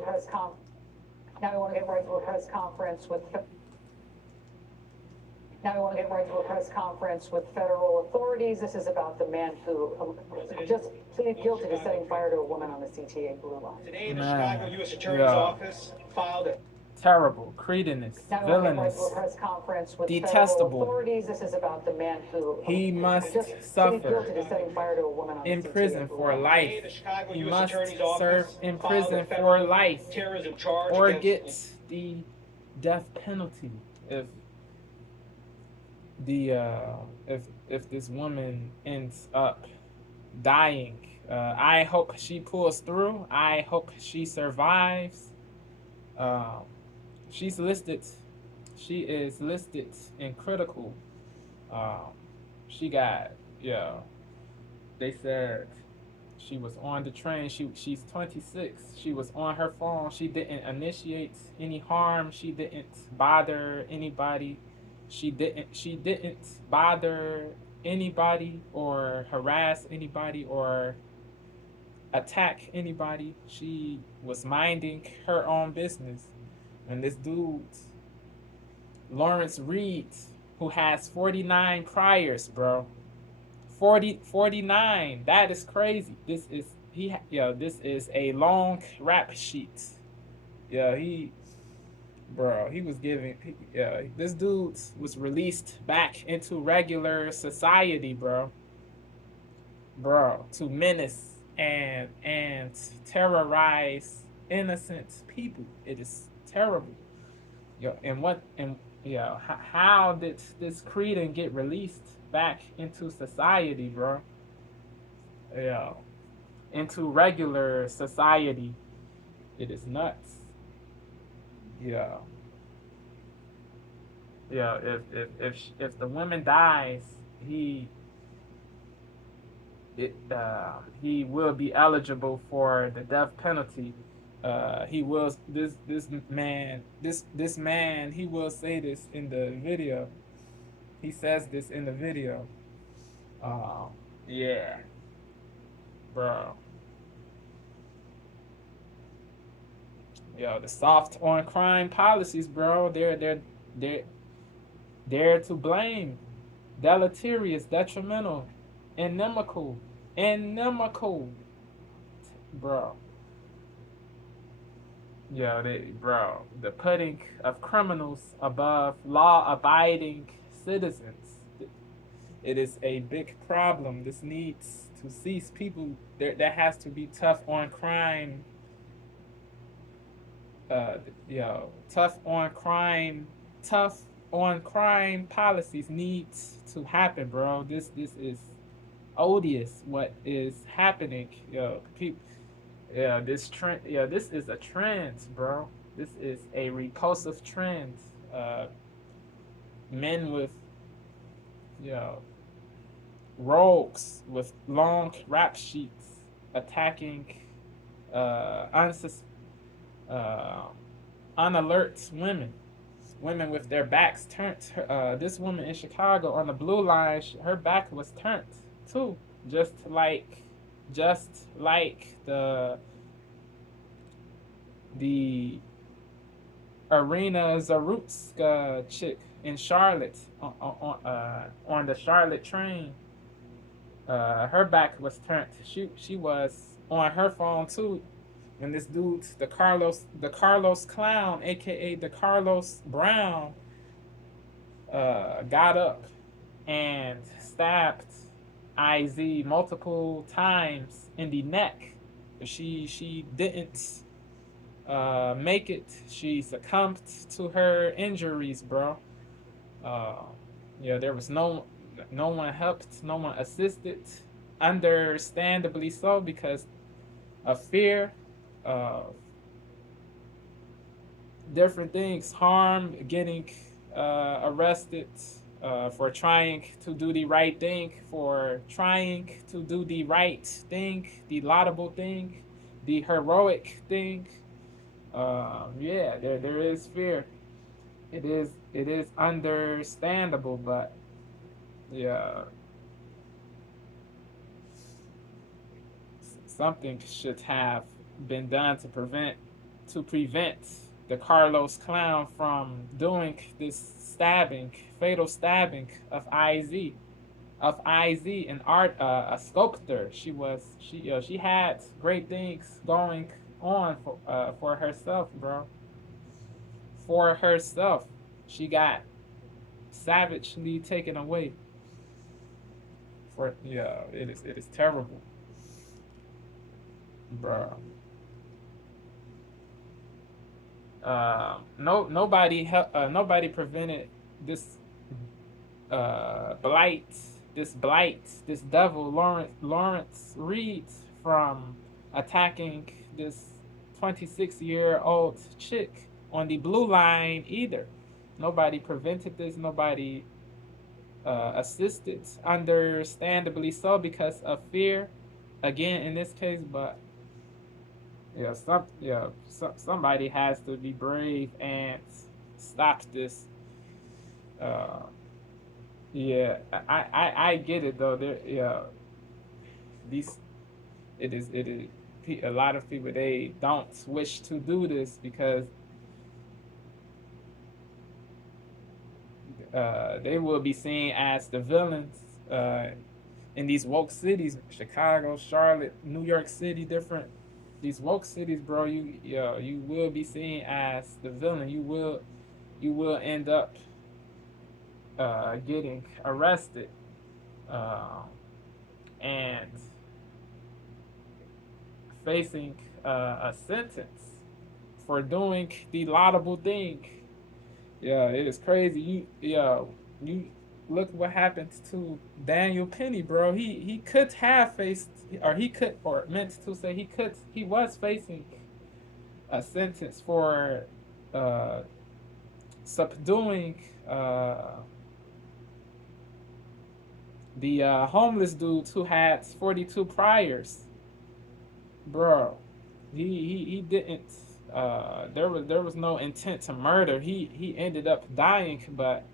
press conference. Now we want to get right to a press conference with. Now we want to get right to a press conference with federal authorities. This is about the man who just pleaded guilty to setting fire to a woman on the CTA Blue Line. Today, the Chicago U.S. Attorney's Office filed a terrible, cretinous, villainous, detestable. This is about the man who he must suffer in prison for life. He must serve in prison for life or get the death penalty if the if this woman ends up dying. I hope she pulls through. I hope she survives. She's listed. She is listed in critical. She got, yeah. They said she was on the train. She's 26. She was on her phone. She didn't initiate any harm. She didn't bother anybody. She didn't bother anybody or harass anybody or attack anybody. She was minding her own business. And this dude, Lawrence Reed, who has 49 priors, bro. 49. That is crazy. This is a long rap sheet. Yeah, he was giving, this dude was released back into regular society, bro, to menace and terrorize innocent people. It is terrible. How did this Cretan get released back into society, bro? Into regular society. It is nuts. If the woman dies, he will be eligible for the death penalty. He will this man he will say this in the video. He says this in the video. Yeah, bro. The soft on crime policies, bro. They're to blame. Deleterious, detrimental, inimical, bro. The putting of criminals above law-abiding citizens. It is a big problem. This needs to cease. People, there has to be tough on crime. Tough on crime policies needs to happen, bro. This is odious. What is happening, people. This trend. This is a trend, bro. This is a repulsive trend. Men with, rogues with long rap sheets attacking unalert women with their backs turned. This woman in Chicago on the Blue Line, her back was turned too, just like the Arena Zarutska chick in Charlotte on the Charlotte train. Her back was turned. She was on her phone too. And this dude, the Carlos Clown, aka the Carlos Brown, got up and stabbed IZ multiple times in the neck. She didn't make it. She succumbed to her injuries, bro. There was no one helped, no one assisted. Understandably so, because of fear. Different things, harm, getting arrested for trying to do the right thing, the laudable thing, the heroic thing. There is fear. It is understandable, but something should have been done to prevent to prevent the Carlos clown from doing this stabbing, fatal stabbing of IZ, an art, a sculptor. She had great things going on for herself, bro. For herself, she got savagely taken away. For it is terrible, bro. Nobody prevented this blight, this devil Lawrence Reed from attacking this 26-year-old chick on the blue line either. Nobody prevented this. Nobody assisted, understandably so, because of fear. Again, in this case, but somebody has to be brave and stop this. I get it though. These it is a lot of people, they don't wish to do this because they will be seen as the villains in these woke cities, Chicago, Charlotte, New York City, different these woke cities, bro. You will be seen as the villain. You will end up getting arrested and facing a sentence for doing the laudable thing. Yeah, it is crazy. You look what happened to Daniel Penny, bro. He could have faced, or meant to say he was facing a sentence for subduing the homeless dude who had 42 priors, bro. He didn't. There was no intent to murder. He ended up dying, but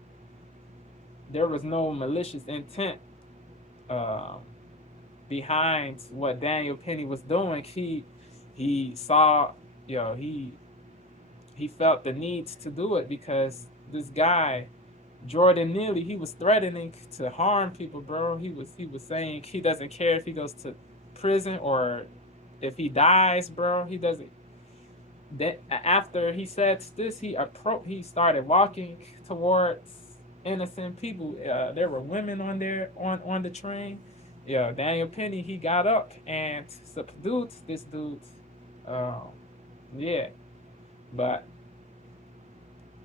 there was no malicious intent behind what Daniel Penny was doing. He saw, he felt the need to do it because this guy, Jordan Neely, he was threatening to harm people, bro. He was saying he doesn't care if he goes to prison or if he dies, bro. He doesn't. That after he said this, he started walking towards innocent people. There were women on there on the train. Daniel Penny, he got up and subdued this dude. But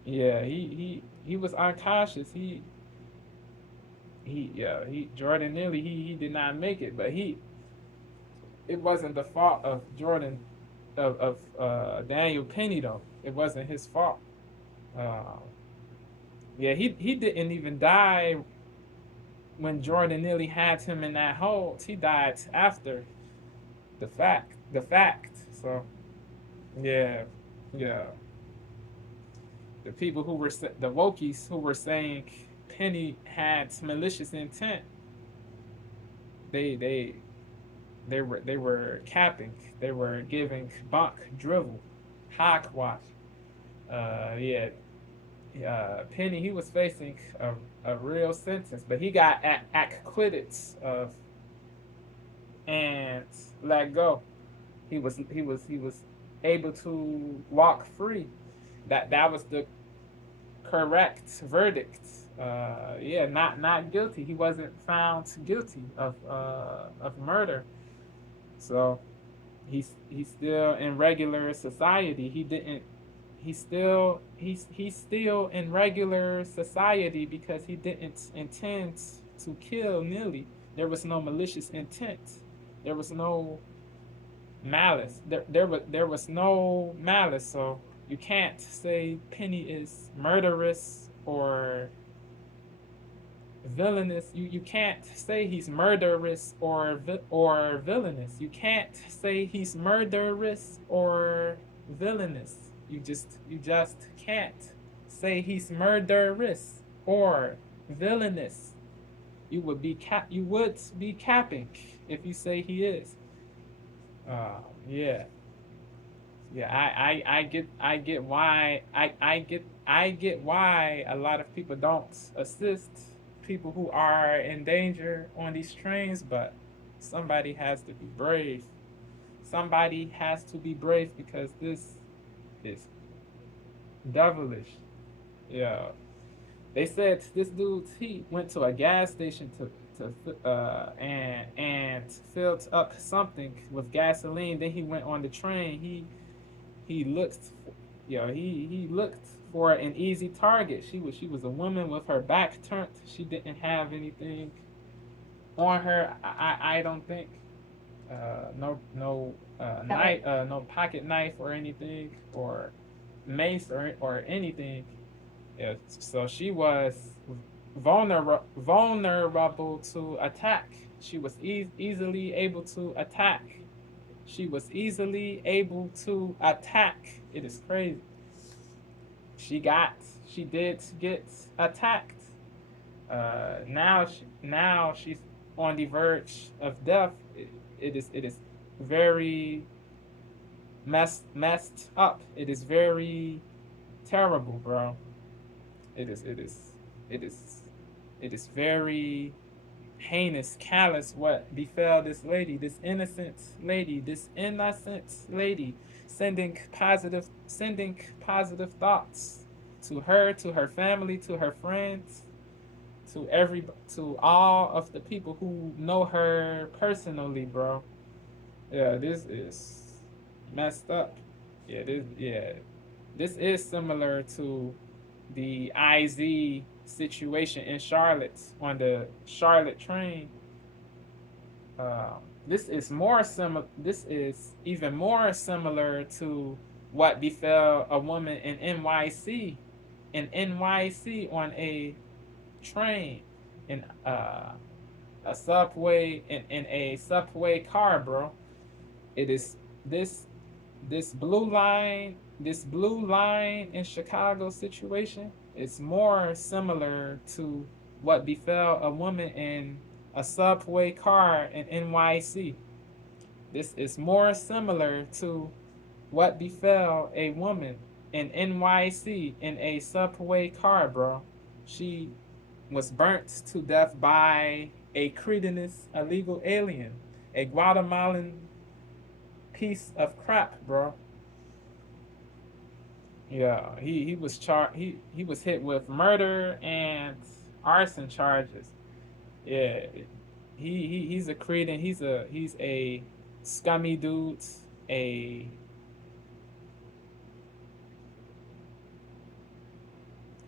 he was unconscious. Jordan Neely, he did not make it, but it wasn't the fault of Jordan of Daniel Penny though. It wasn't his fault. He didn't even die when Jordan Neely had him in that hold. He died after the fact. So the people who were the wokies who were saying Penny had malicious intent, they were capping. They were giving bunk, drivel, hogwash. Penny, he was facing a real sentence, but he got acquitted of and let go. He was able to walk free. That was the correct verdict. Not guilty. He wasn't found guilty of murder. So he's still in regular society. He's still in regular society because he didn't intend to kill Neely. There was no malicious intent. There was no malice. There was no malice. So you can't say Penny is murderous or villainous. You can't say he's murderous or villainous. You can't say he's murderous or villainous. You just can't say he's murderous or villainous. You would be capping if you say he is. Yeah, I get why a lot of people don't assist people who are in danger on these trains, but somebody has to be brave. Somebody has to be brave because this is devilish. Yeah. They said this dude he went to a gas station and filled up something with gasoline. Then he went on the train. He looked, he looked for an easy target. She was a woman with her back turned. She didn't have anything on her. I don't think no pocket knife or anything or mace or anything. Yeah, so she was vulnerable to attack. She was easily able to attack. She was easily able to attack. It is crazy. She did get attacked. Now she's on the verge of death. It is very messed up. It is very terrible, bro. It is very heinous, callous what befell this lady, this innocent lady, sending positive thoughts to her, to her family, to her friends, to all of the people who know her personally, bro. Yeah, this is messed up. This is similar to the IZ situation in Charlotte on the Charlotte train. This is more similar. This is even more similar to what befell a woman in NYC, on a train, in a subway, in a subway car, bro. It is this blue line in Chicago situation is more similar to what befell a woman in a subway car in NYC. This is more similar to what befell a woman in NYC in a subway car, bro. She was burnt to death by a cretinous illegal alien, a Guatemalan piece of crap, bro. Yeah, he was he was hit with murder and arson charges. Yeah, he's a cretin. He's a scummy dude. A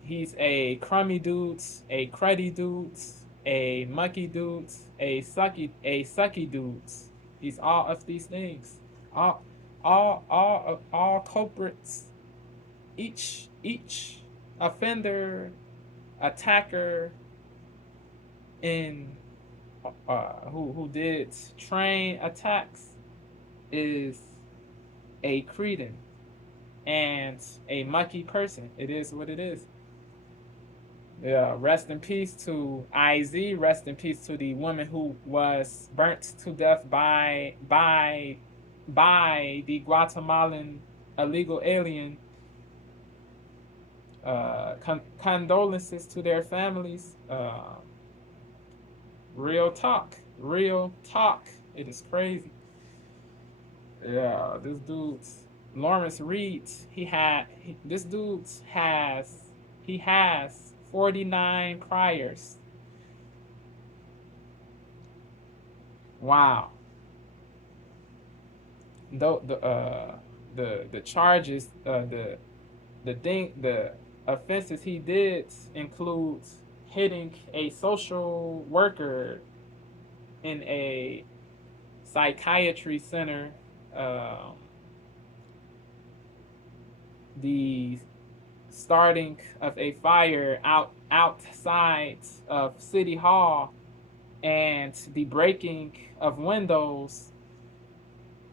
He's a crummy dude, a cruddy dude, a mucky dude, a sucky dude. He's all of these things. All all culprits. Each offender, attacker in who did train attacks is a cretin and a mucky person. It is what it is. Yeah, rest in peace to IZ. Rest in peace to the woman who was burnt to death by the Guatemalan illegal alien. Condolences to their families. Real talk. It is crazy. Yeah, this dude, Lawrence Reed, this dude has 49 priors. Wow. The charges, the offenses he did includes hitting a social worker in a psychiatry center, the starting of a fire outside of City Hall, and the breaking of windows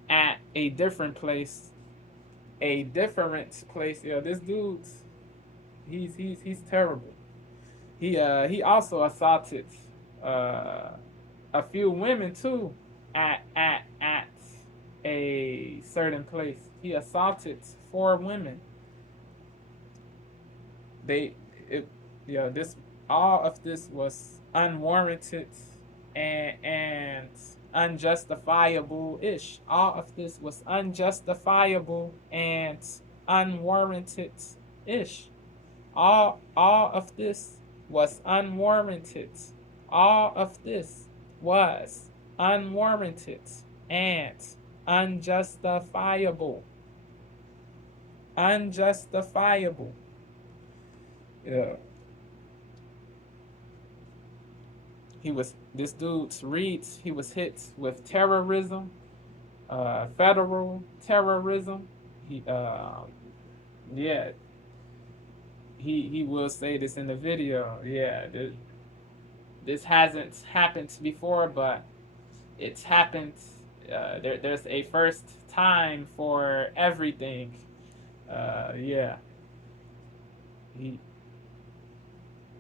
at a different place. Yeah, this dude, he's terrible. He also assaulted a few women too at a certain place. he assaulted 4 women. This all of this was unwarranted and unjustifiable ish. All of this was unjustifiable and unwarranted ish. All of this was unwarranted. All of this was unwarranted and unjustifiable. Unjustifiable. Yeah. This dude's reads, he was hit with terrorism, federal terrorism. He will say this in the video. Yeah, this hasn't happened before, but it's happened. There's a first time for everything.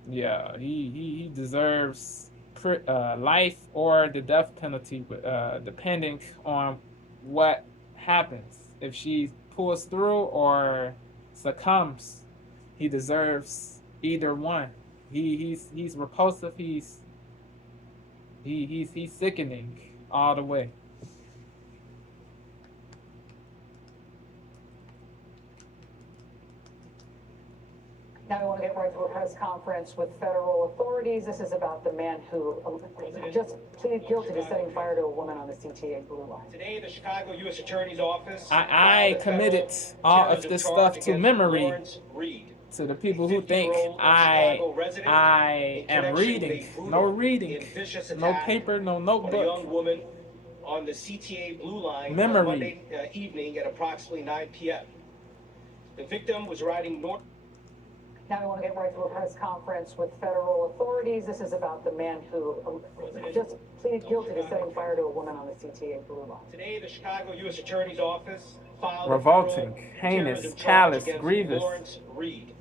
He deserves life or the death penalty, depending on what happens. If she pulls through or succumbs, he deserves either one. He's repulsive. He's sickening all the way. Now we want to get right to a press conference with federal authorities. This is about the man who just pleaded guilty to setting fire to a woman on the CTA Blue Line. Today, the Chicago U.S. Attorney's Office. I committed all of this stuff to memory. To the people who think I am reading. No reading. No paper, no notebook. A young woman on the CTA Blue Line memory. On Monday evening at approximately 9 p.m. The victim was riding north. Now we want to get right to a press conference with federal authorities. This is about the man who just pleaded guilty to setting fire to a woman on the CTA Blue Line. Today, the Chicago U.S. Attorney's Office filed revolting, heinous, callous, grievous. Lawrence Reed,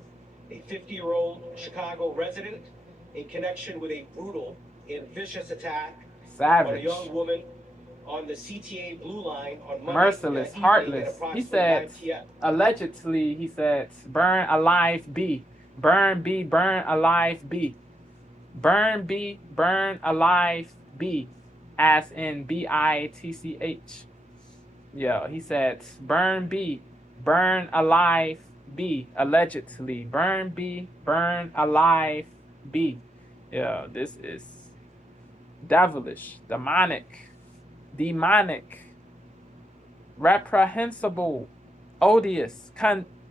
a 50-year-old Chicago resident, in connection with a brutal and vicious attack on a young woman on the CTA Blue Line on Monday. Merciless, heartless. He said, allegedly, he said, burn alive B. Burn B, burn alive B. Burn B, burn alive B. As in BITCH. Yeah, he said, burn B, burn alive B. Allegedly. Burn B, burn alive B. Yeah, this is devilish, demonic, reprehensible, odious,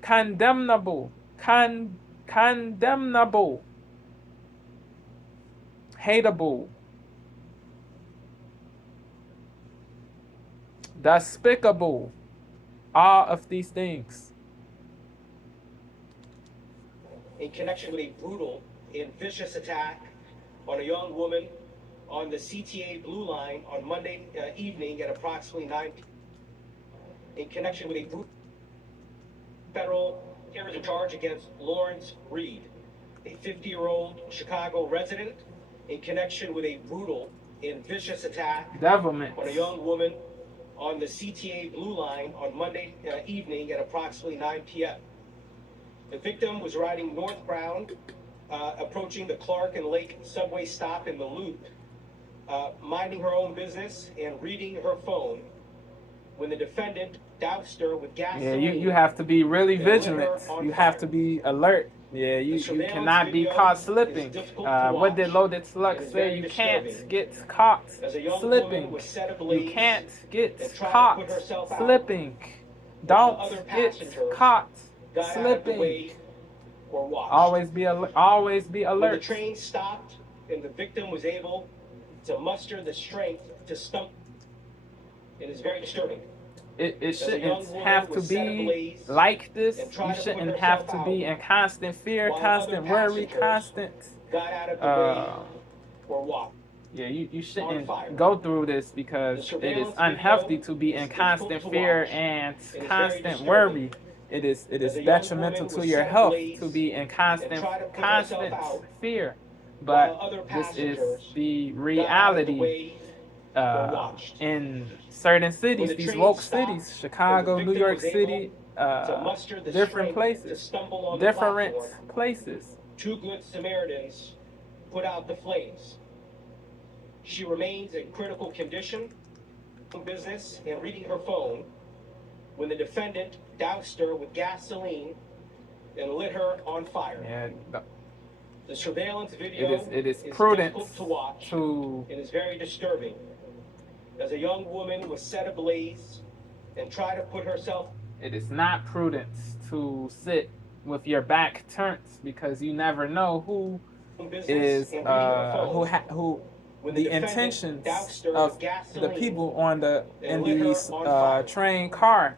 condemnable, condemnable, hateable, despicable, all of these things. In connection with a brutal and vicious attack on a young woman on the CTA Blue Line on Monday evening at approximately 9 p.m. In connection with a federal terrorism charge against Lawrence Reed, a 50-year-old Chicago resident, in connection with a brutal and vicious attack on a young woman on the CTA Blue Line on Monday evening at approximately 9 p.m. The victim was riding northbound, approaching the Clark and Lake subway stop in the Loop, minding her own business and reading her phone, when the defendant doused her with gasoline. Yeah, you have to be really vigilant. You have to be alert. Yeah, you cannot be caught slipping. What did Loaded Slug say? You can't get caught slipping. You can't get caught slipping. Don't get caught slipping. Always be alert. Always be alert. When the train stopped and the victim was able to muster the strength to stump, it is very disturbing. It shouldn't have to be like this. You shouldn't have to be in constant fear, constant worry, constant. Yeah, you shouldn't go through this because it is unhealthy to be in constant fear and constant worry. It is detrimental to your health to be in constant fear. But this is the reality. in certain cities, the these train woke stopped cities, Chicago, and the New victim York was able City, to muster the different strength to places, stumble on the different platform, places. two good Samaritans put out the flames. She remains in critical condition, business, and reading her phone when the defendant doused her with gasoline and lit her on fire. Yeah, The surveillance video it is is prudent difficult to watch to. and is very disturbing, as a young woman was set ablaze and tried to put herself. It is not prudent to sit with your back turned because you never know who is who the intentions of the people on in these train car.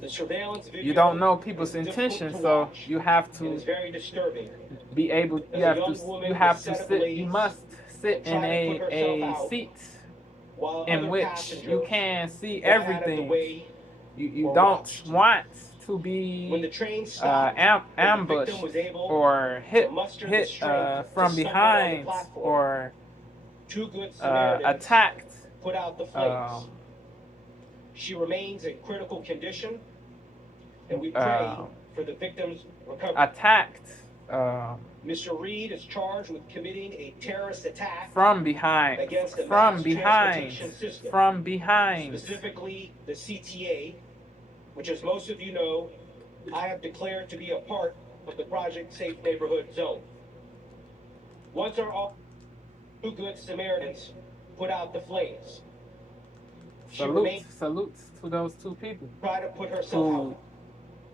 You don't know people's intentions, so you have to be able. You must sit in a seat in which you can see everything. You don't want to be ambushed or hit from behind or attacked. Put out the flames. She remains in critical condition, and we pray for the victim's recovery. Attacked. Mr. Reed is charged with committing a terrorist attack from behind, against the from mass behind, transportation system, from behind. Specifically, the CTA, which, as most of you know, I have declared to be a part of the Project Safe Neighborhood Zone. Once our two good Samaritans put out the flames. Salutes to those two people. Try to put herself out,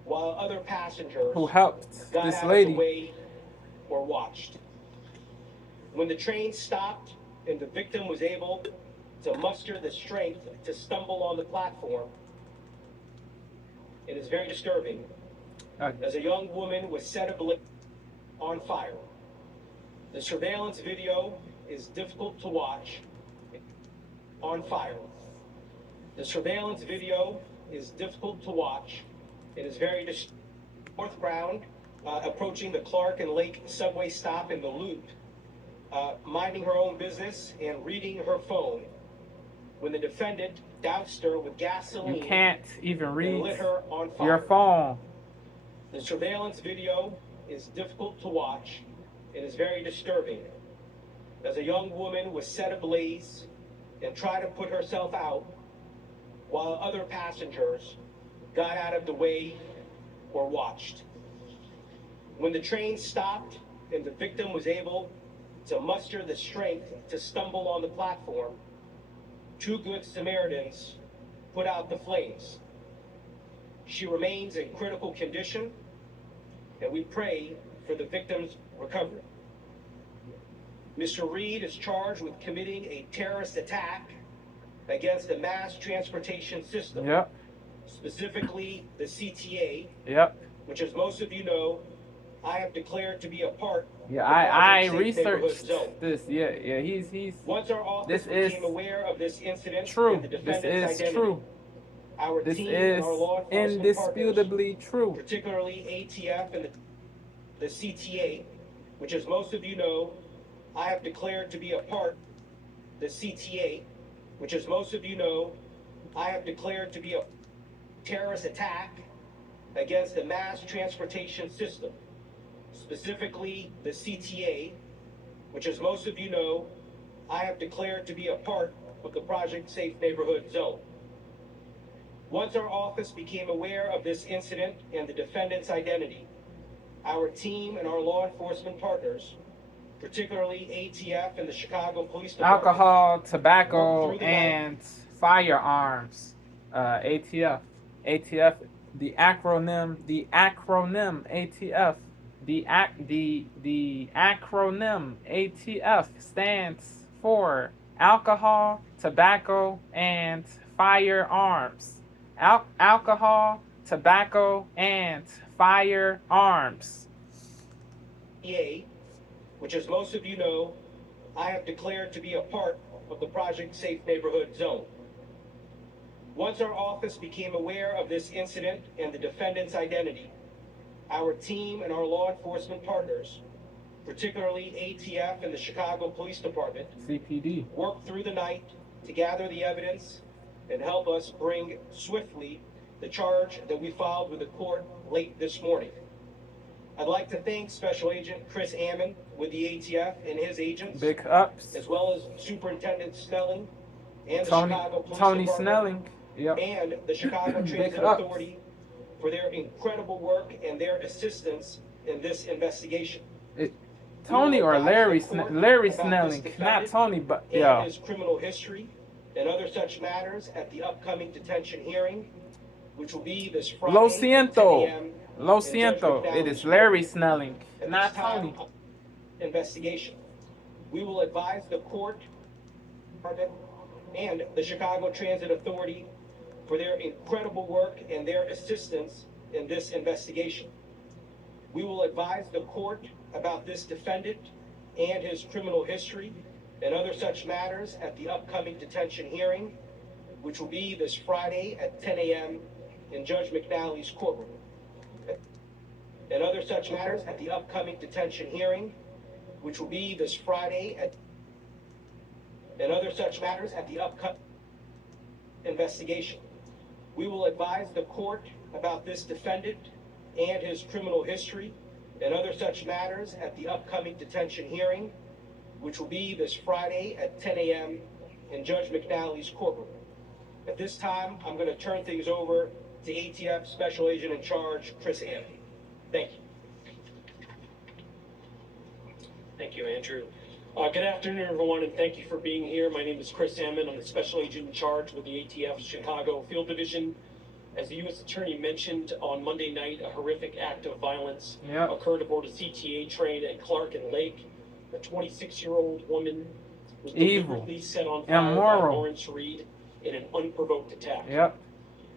while other passengers who helped got this out lady. Of the way or watched. When the train stopped and the victim was able to muster the strength to stumble on the platform, it is very disturbing, as a young woman was set ablaze on fire. The surveillance video is difficult to watch. On fire. The surveillance video is difficult to watch. It is very disturbing. Northbound, approaching the Clark and Lake subway stop in the Loop, minding her own business and reading her phone when the defendant doused her with gasoline. You can't even read lit her on fire. Your phone. The surveillance video is difficult to watch. It is very disturbing, as a young woman was set ablaze and tried to put herself out while other passengers got out of the way or watched. When the train stopped and the victim was able to muster the strength to stumble on the platform, two good Samaritans put out the flames. She remains in critical condition, and we pray for the victim's recovery. Mr. Reed is charged with committing a terrorist attack against the mass transportation system. Yep. Specifically the CTA. Yep. Which, as most of you know, I have declared to be a part. Yeah, I researched this. Yeah. He's. Once our office became aware of this incident, true. The This is identity, true. Our this team is and our law enforcement indisputably partners, true. Particularly ATF and the CTA, which, as most of you know, I have declared to be a part. The CTA, which, as most of you know, I have declared to be a terrorist attack against the mass transportation system. Specifically the CTA, which, as most of you know, I have declared to be a part of the Project Safe Neighborhood Zone. Once our office became aware of this incident and the defendant's identity, our team and our law enforcement partners, particularly ATF and the Chicago Police Department, alcohol, tobacco, and firearms. ATF, the acronym ATF. The acronym ATF stands for alcohol, tobacco, and firearms. Alcohol, tobacco, and firearms. Which, as most of you know, I have declared to be a part of the Project Safe Neighborhood Zone. Once our office became aware of this incident and the defendant's identity, our team and our law enforcement partners, particularly ATF and the Chicago Police Department, CPD, worked through the night to gather the evidence and help us bring swiftly the charge that we filed with the court late this morning. I'd like to thank Special Agent Chris Ammon with the ATF and his agents, Big ups. as well as Superintendent Snelling and the Tony Chicago Police Tony Department Snelling. Yep. and the Chicago Big Transit ups. Authority for their incredible work and their assistance in this investigation. Tony or Larry Snelling, not Tony, but and yeah. his criminal history and other such matters at the upcoming detention hearing, which will be this Friday. Lo at 10 siento. a.m. Lo in Judge siento. It McDowell's is Larry courtroom. Snelling, At not this time, Tony. investigation. We will advise the court and the Chicago Transit Authority for their incredible work and their assistance in this investigation. We will advise the court about this defendant and his criminal history and other such matters at the upcoming detention hearing, which will be this Friday at 10 a.m. in Judge McNally's courtroom. And other such matters at the upcoming detention hearing, which will be this Friday at and other such matters at the upcoming investigation. We will advise the court about this defendant and his criminal history and other such matters at the upcoming detention hearing, which will be this Friday at 10 a.m. in Judge McNally's courtroom. At this time, I'm going to turn things over to ATF Special Agent in Charge, Chris Ammon. Thank you. Thank you, Andrew. Good afternoon, everyone, and thank you for being here. My name is Chris Ammon. I'm the Special Agent in Charge with the ATF Chicago Field Division. As the U.S. Attorney mentioned, on Monday night, a horrific act of violence occurred aboard a CTA train at Clark and Lake. A 26-year-old woman was deliberately set on fire by Lawrence Reed in an unprovoked attack. Yep.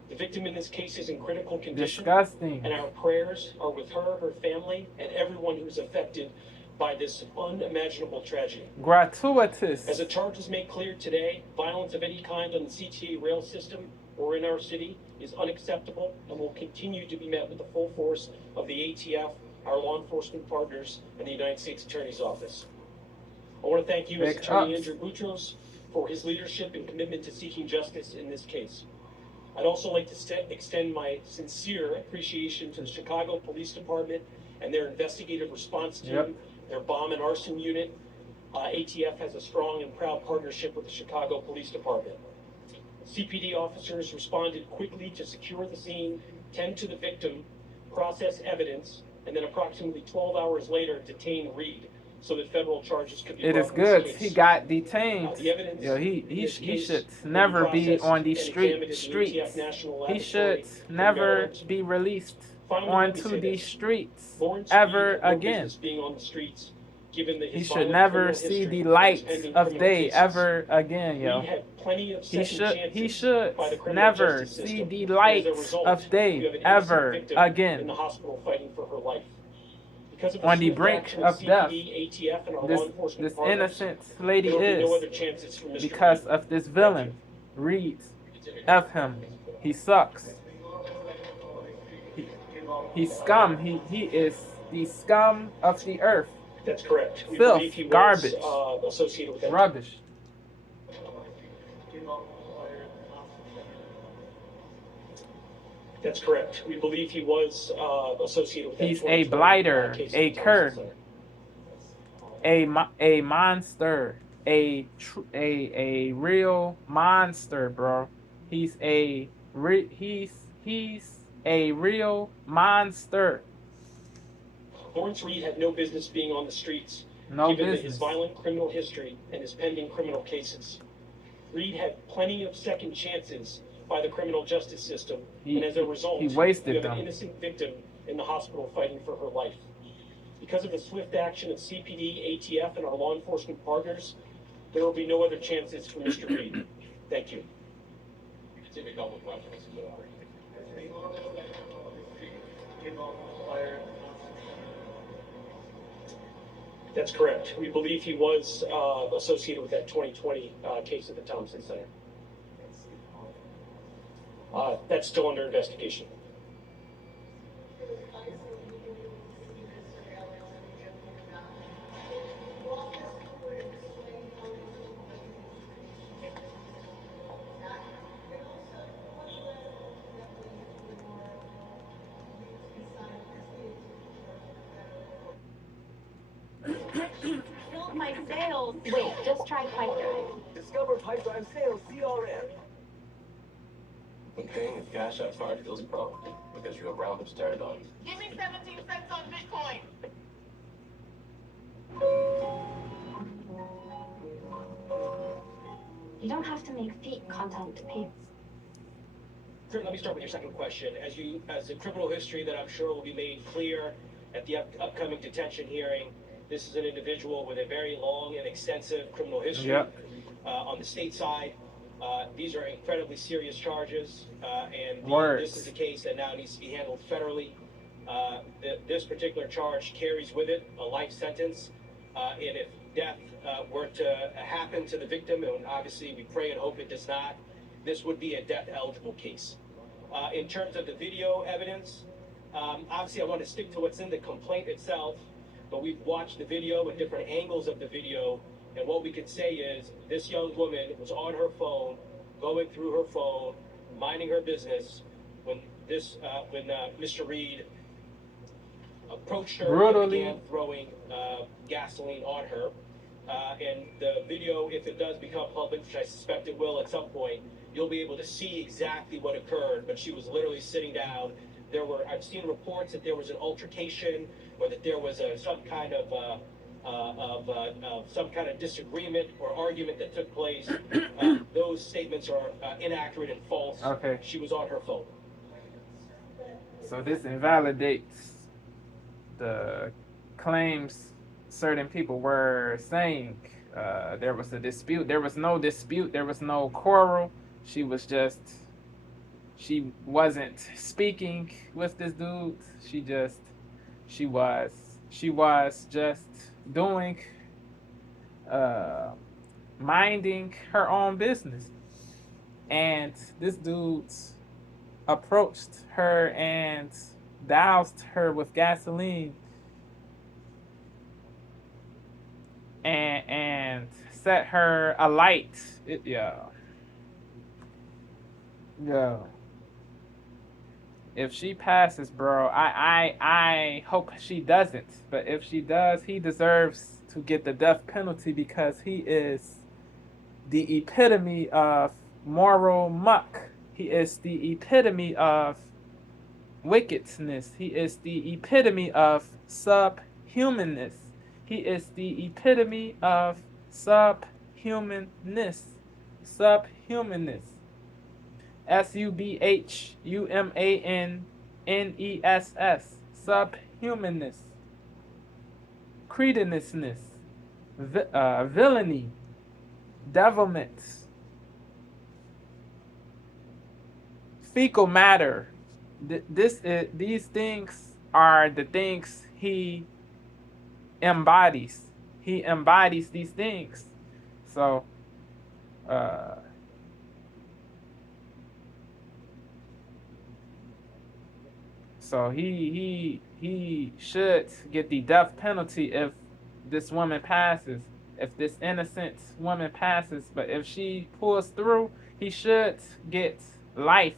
The victim in this case is in critical condition. Disgusting. And our prayers are with her, her family, and everyone who's affected by this unimaginable tragedy. Gratuitous. As the charges make clear today, violence of any kind on the CTA rail system or in our city is unacceptable and will continue to be met with the full force of the ATF, our law enforcement partners, and the United States Attorney's Office. I want to thank U.S. Attorney Andrew Boutros for his leadership and commitment to seeking justice in this case. I'd also like to extend my sincere appreciation to the Chicago Police Department and their investigative response team, their bomb and arson unit. ATF has a strong and proud partnership with the Chicago Police Department. CPD officers responded quickly to secure the scene, tend to the victim, process evidence, and then approximately 12 hours later detain Reed so that federal charges could be brought. It is good. He got detained. Yo, he should never be on these streets. He should never be released onto these streets ever again. He should never see the light of day ever again, yo. He should never see the light of day ever again. On the brink of death, this innocent lady is because of this villain. Reed, F him. He sucks. He's scum. He is the scum of the earth. That's correct. Filth, garbage, associated with that. Rubbish. That's correct. We believe he was associated with that. He's a blighter, a cur, a monster, a real monster, bro. He's a real monster. Lawrence Reed had no business being on the streets, given his violent criminal history and his pending criminal cases. Reed had plenty of second chances by the criminal justice system, and as a result, he wasted we have an innocent victim in the hospital fighting for her life. Because of the swift action of CPD, ATF, and our law enforcement partners, there will be no other chances for Mr. Reed. Thank you. That's correct. We believe he was associated with that 2020 case at the Thompson Center. That's still under investigation. my sales. Wait, just try Pipedrive. Discover Pipedrive Sales CRM. Okay, if Cashapp's hard feels a problem because you have roundup started on. Give me 17 cents on Bitcoin. You don't have to make feet content to pay. Sir, let me start with your second question. As the criminal history that I'm sure will be made clear at the upcoming detention hearing, this is an individual with a very long and extensive criminal history. Yep. On the state side. These are incredibly serious charges, and this is a case that now needs to be handled federally. This particular charge carries with it a life sentence, and if death were to happen to the victim, and obviously we pray and hope it does not, this would be a death-eligible case. In terms of the video evidence, obviously I want to stick to what's in the complaint itself, but we've watched the video at different angles of the video, and what we could say is this young woman was on her phone, going through her phone, minding her business, when Mr. Reed approached her brutally and began throwing gasoline on her. And the video, if it does become public, which I suspect it will at some point, you'll be able to see exactly what occurred. But she was literally sitting down. I've seen reports that there was an altercation, or that there was some kind of disagreement or argument that took place. Those statements are inaccurate and false. Okay. She was on her phone. So this invalidates the claims certain people were saying. There was a dispute. There was no dispute. There was no quarrel. She wasn't speaking with this dude. She was just doing, minding her own business. And this dude approached her and doused her with gasoline and set her alight. Yeah. If she passes, bro, I hope she doesn't. But if she does, he deserves to get the death penalty because he is the epitome of moral muck. He is the epitome of wickedness. He is the epitome of subhumanness. He is the epitome of subhumanness. Subhumanness. SUBHUMANNESS. Subhumanness. Cretinousness. Villainy. Devilment. Fecal matter. These things are the things he embodies. He embodies these things. So, he should get the death penalty if this woman passes. If this innocent woman passes, but if she pulls through, he should get life.